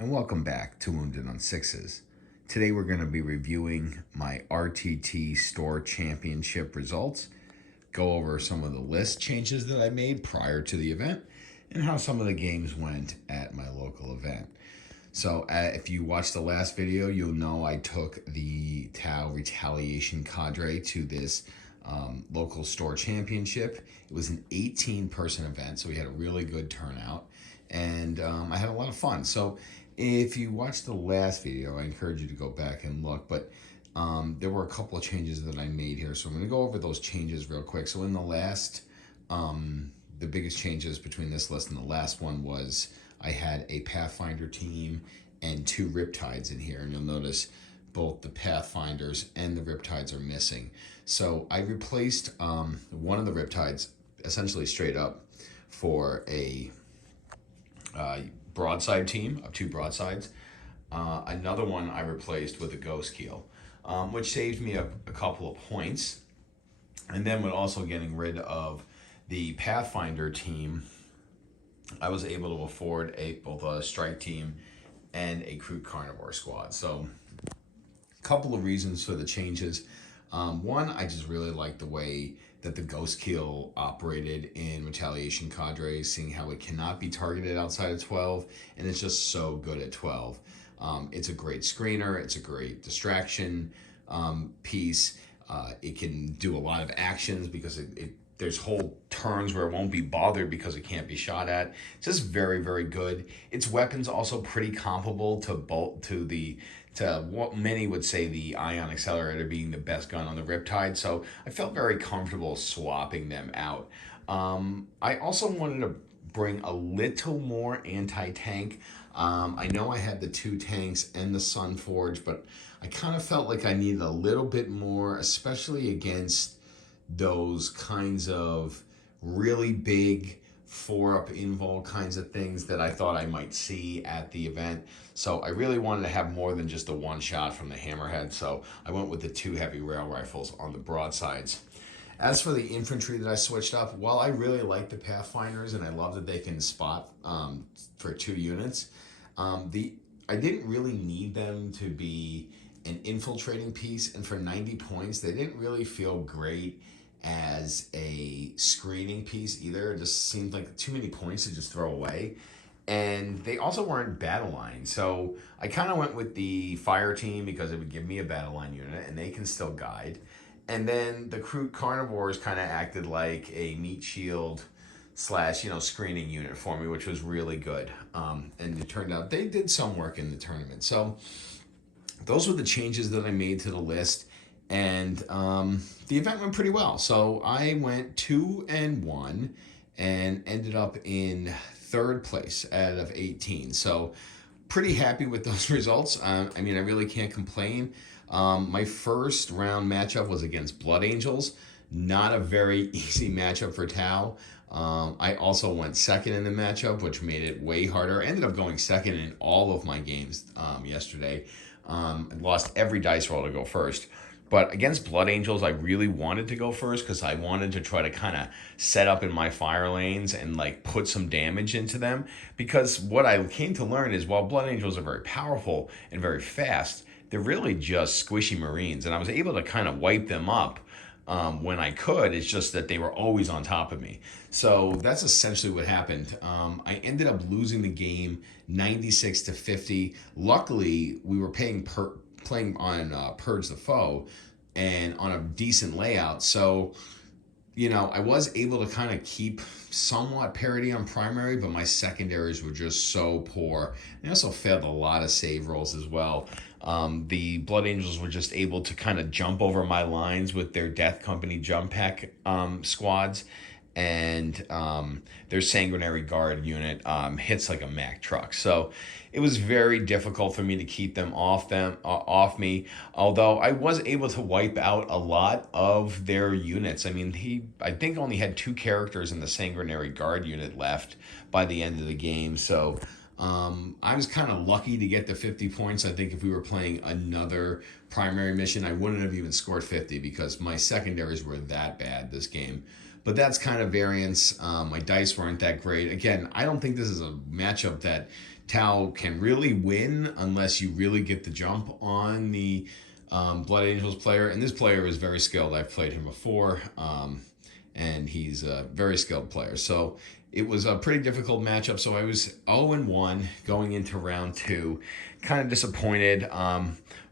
and welcome back to Wounded on Sixes. Today we're going to be reviewing my RTT Store Championship results, go over some of the list changes that I made prior to the event, and how some of the games went at my local event. So if you watched the last video, you'll know I took the Tau Retaliation Cadre to this local store championship. It was an 18-person event, so we had a really good turnout, and I had a lot of fun. So if you watched the last video, I encourage you to go back and look, but there were a couple of changes that I made here, so I'm going to go over those changes real quick. So in the last, the biggest changes between this list and the last one was I had a Pathfinder team and 2 Riptides in here, and you'll notice both the Pathfinders and the Riptides are missing. So I replaced one of the Riptides essentially straight up for a broadside team of 2 broadsides. Another one I replaced with a Ghost Keel, which saved me a couple of points. And then with also getting rid of the Pathfinder team, I was able to afford both a strike team and a crew carnivore squad. So a couple of reasons for the changes. One, I just really like the way that the Ghost Keel operated in Retaliation Cadre, seeing how it cannot be targeted outside of 12, and it's just so good at 12. It's a great screener, it's a great distraction piece. It can do a lot of actions because there's whole turns where it won't be bothered because it can't be shot at. It's just very, very good. Its weapons also pretty comparable to what many would say the Ion Accelerator being the best gun on the Riptide. So I felt very comfortable swapping them out. I also wanted to bring a little more anti-tank. I know I had the 2 tanks and the Sunforge, but I kind of felt like I needed a little bit more, especially against those kinds of really big 4-up invul kinds of things that I thought I might see at the event. So I really wanted to have more than just a 1 shot from the hammerhead, so I went with the 2 heavy rail rifles on the broadsides. As for the infantry that I switched up, while I really like the Pathfinders and I love that they can spot for 2 units, I didn't really need them to be an infiltrating piece, and for 90 points, they didn't really feel great as a screening piece either. It just seemed like too many points to just throw away. And they also weren't battle line. So I kind of went with the fire team because it would give me a battle line unit and they can still guide. And then the crew carnivores kind of acted like a meat shield / screening unit for me, which was really good. And it turned out they did some work in the tournament. So those were the changes that I made to the list. And the event went pretty well. So I went 2-1 and ended up in 3rd place out of 18. So pretty happy with those results. I really can't complain. My first round matchup was against Blood Angels. Not a very easy matchup for Tau. I also went 2nd in the matchup, which made it way harder. I ended up going 2nd in all of my games yesterday. I lost every dice roll to go first. But against Blood Angels, I really wanted to go first because I wanted to try to kind of set up in my fire lanes and put some damage into them. Because what I came to learn is while Blood Angels are very powerful and very fast, they're really just squishy Marines. And I was able to kind of wipe them up when I could. It's just that they were always on top of me. So that's essentially what happened. I ended up losing the game 96-50. Luckily, we were playing on Purge the Foe and on a decent layout. So, I was able to kind of keep somewhat parity on primary, but my secondaries were just so poor. I also failed a lot of save rolls as well. The Blood Angels were just able to kind of jump over my lines with their Death Company jump pack squads. And their Sanguinary Guard unit hits like a Mack truck. So it was very difficult for me to keep them off me. Although I was able to wipe out a lot of their units. I think only had 2 characters in the Sanguinary Guard unit left by the end of the game. So I was kind of lucky to get the 50 points. I think if we were playing another primary mission, I wouldn't have even scored 50 because my secondaries were that bad this game. But that's kind of variance. My dice weren't that great. Again, I don't think this is a matchup that Tau can really win unless you really get the jump on the Blood Angels player. And this player is very skilled. I've played him before, and he's a very skilled player. So it was a pretty difficult matchup. So I was 0-1 going into round 2. Kind of disappointed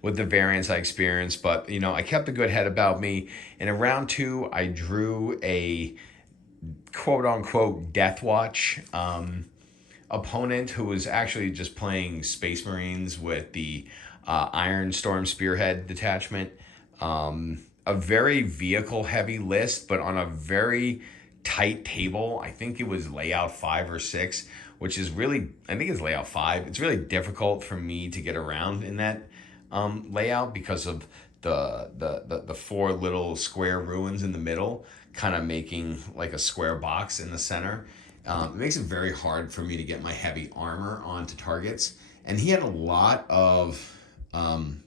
with the variance I experienced, but I kept a good head about me. And in round 2, I drew a quote unquote death watch opponent who was actually just playing Space Marines with the Iron Storm Spearhead detachment. A very vehicle heavy list, but on a very tight table. I think it was layout 5 or 6, which is really, I think it's layout 5. It's really difficult for me to get around in that layout because of the 4 little square ruins in the middle, kind of making like a square box in the center. It makes it very hard for me to get my heavy armor onto targets. And he had a lot of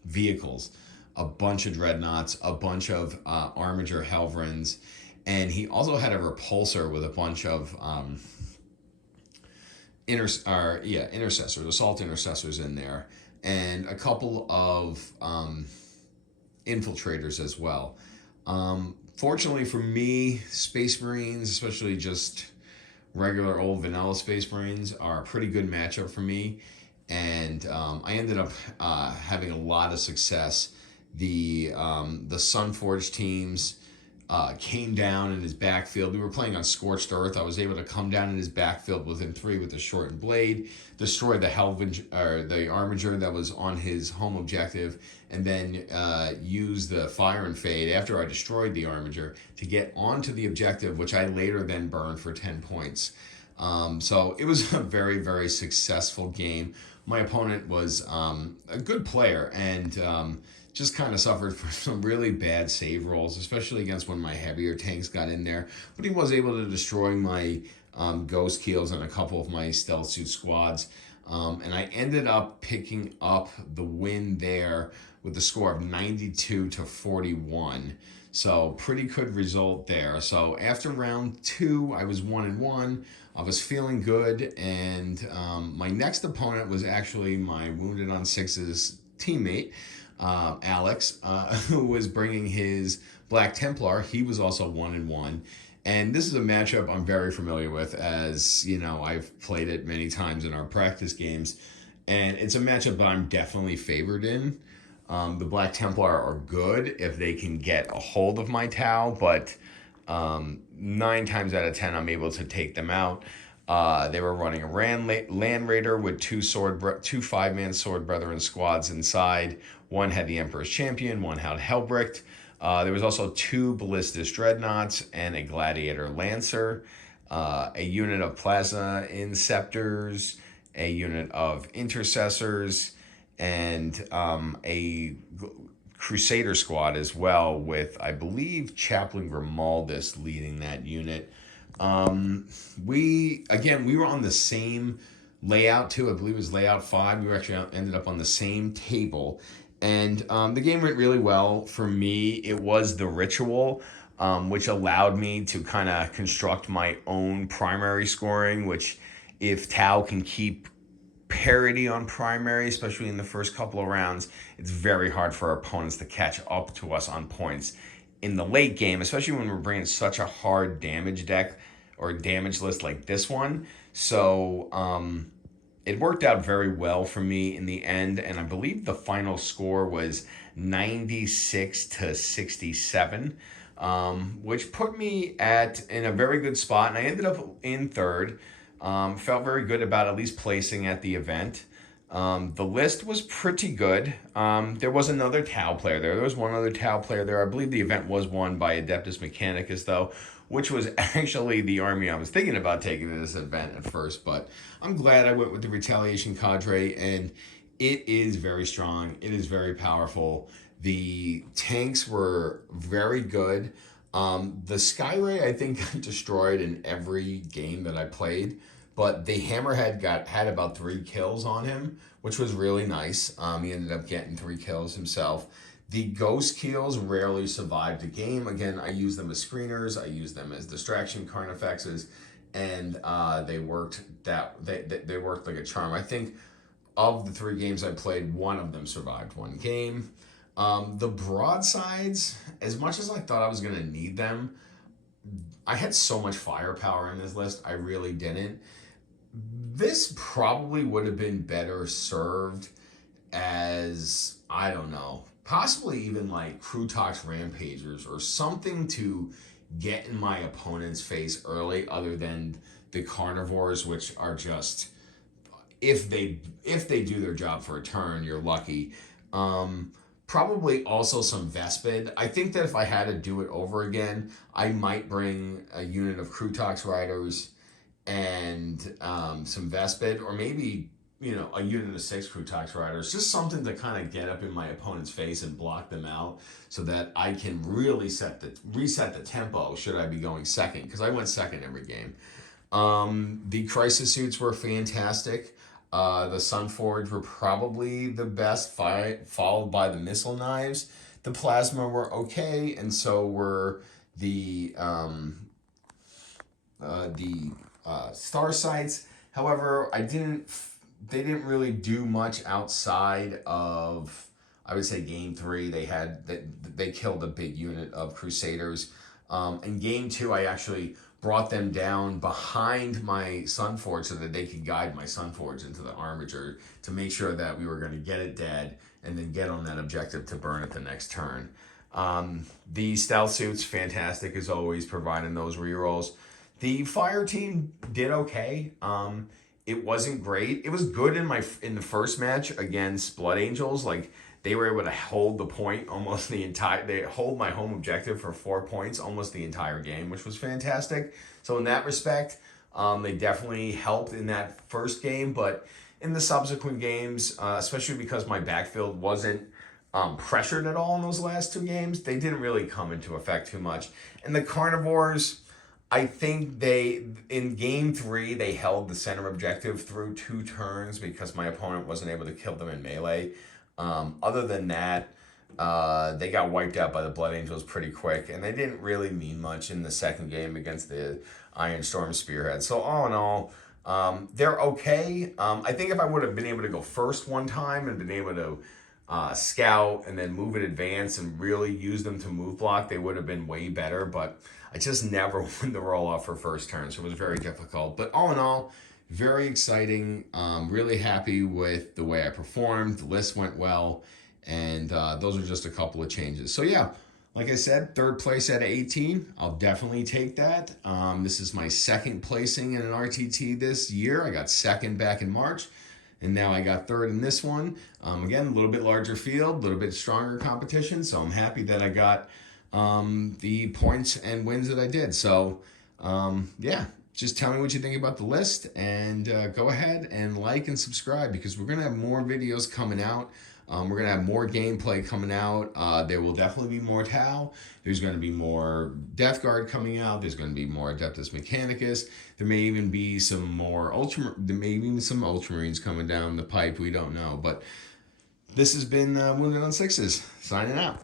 vehicles, a bunch of dreadnoughts, a bunch of Armiger Helvrins, and he also had a repulsor with a bunch of intercessors, assault intercessors in there, and a couple of infiltrators as well. Fortunately for me, Space Marines, especially just regular old vanilla Space Marines, are a pretty good matchup for me, and I ended up having a lot of success. The Sunforged teams came down in his backfield. We were playing on Scorched Earth. I was able to come down in his backfield within 3 with a shortened blade, destroy the the Armiger that was on his home objective, and then use the Fire and Fade after I destroyed the Armiger to get onto the objective, which I later then burned for 10 points. So it was a very, very successful game. My opponent was a good player, and just kind of suffered from some really bad save rolls, especially against when my heavier tanks got in there. But he was able to destroy my Ghost Keels and a couple of my Stealth Suit squads. And I ended up picking up the win there with the score of 92-41. So pretty good result there. So after round 2, I was 1-1. I was feeling good, and my next opponent was actually my Wounded on Sixes teammate, Alex, who was bringing his Black Templar. He was also 1-1. And this is a matchup I'm very familiar with, as I've played it many times in our practice games. And it's a matchup that I'm definitely favored in. The Black Templar are good if they can get a hold of my Tau, but 9 times out of 10 I'm able to take them out. They were running a Land Raider with 2 5-man Sword Brethren squads inside. One had the Emperor's Champion, one had Helbricht. There was also 2 Ballistus Dreadnoughts and a Gladiator Lancer, a unit of Plasma Inceptors, a unit of Intercessors, and a Crusader squad as well, with, I believe, Chaplain Grimaldus leading that unit. We were on the same layout too. I believe it was layout 5. We were actually ended up on the same table. And the game went really well for me. It was the ritual, which allowed me to kind of construct my own primary scoring, which if Tau can keep parity on primary, especially in the first couple of rounds, it's very hard for our opponents to catch up to us on points in the late game, especially when we're bringing such a hard damage deck or damage list like this one. So it worked out very well for me in the end, and I believe the final score was 96-67, which put me in a very good spot, and I ended up in 3rd. Felt very good about at least placing at the event. The list was pretty good. There was another Tau player there. There was one other Tau player there. I believe the event was won by Adeptus Mechanicus, though, which was actually the army I was thinking about taking to this event at first. But I'm glad I went with the Retaliation Cadre, and it is very strong. It is very powerful. The tanks were very good. The Skyray, I think, got destroyed in every game that I played, but the Hammerhead had about 3 kills on him, which was really nice. He ended up getting 3 kills himself. The Ghost Keels rarely survived a game. Again, I use them as screeners. I use them as distraction carnifexes. and they worked they worked like a charm. I think of the 3 games I played, one of them survived 1 game. The broadsides, as much as I thought I was going to need them, I had so much firepower in this list, I really didn't. This probably would have been better served as, I don't know, possibly even like Crutox Rampagers or something to get in my opponent's face early, other than the Carnivores, which are just, if they do their job for a turn, you're lucky. Probably also some Vespid. I think that if I had to do it over again, I might bring a unit of Crutox Riders and some Vespid, or maybe, you know, a unit of 6 Crutox Riders, just something to kind of get up in my opponent's face and block them out, so that I can really reset the tempo should I be going second, because I went second every game. The Crisis Suits were fantastic. The Sunforge were probably the best, followed by the Missile Knives. The Plasma were okay, and so were the Star Sights. However, they didn't really do much outside of, I would say, game 3. They killed a big unit of Crusaders. In game 2, I actually brought them down behind my Sunforge so that they could guide my Sunforge into the Armiger to make sure that we were going to get it dead and then get on that objective to burn it the next turn. The Stealth Suits, fantastic as always, providing those rerolls. The Fire Team did okay. It wasn't great. It was good in the first match against Blood Angels. Like, they were able to hold the point almost they hold my home objective for 4 points almost the entire game, which was fantastic. So in that respect, they definitely helped in that first game, but in the subsequent games, especially because my backfield wasn't pressured at all in those last 2 games, they didn't really come into effect too much. And the Carnivores, I think in game 3, they held the center objective through 2 turns because my opponent wasn't able to kill them in melee. Other than that, they got wiped out by the Blood Angels pretty quick, and they didn't really mean much in the second game against the Iron Storm Spearhead. So all in all, they're okay. I think if I would have been able to go first one time and been able to scout and then move in advance and really use them to move block, they would have been way better, but I just never won the roll-off for first turn, so it was very difficult. But all in all, very exciting. Really happy with the way I performed. The list went well, and those are just a couple of changes. So yeah, like I said, 3rd place out of 18. I'll definitely take that. This is my 2nd placing in an RTT this year. I got 2nd back in March, and now I got 3rd in this one. Again, a little bit larger field, a little bit stronger competition, so I'm happy that I got the points and wins that I did. So yeah, just tell me what you think about the list, and go ahead and like and subscribe, because we're going to have more videos coming out. We're going to have more gameplay coming out. There will definitely be more Tau. There's going to be more Death Guard coming out. There's going to be more Adeptus Mechanicus. There may even be some more Ultramarines coming down the pipe. We don't know. But this has been Wounded on Sixes, signing out.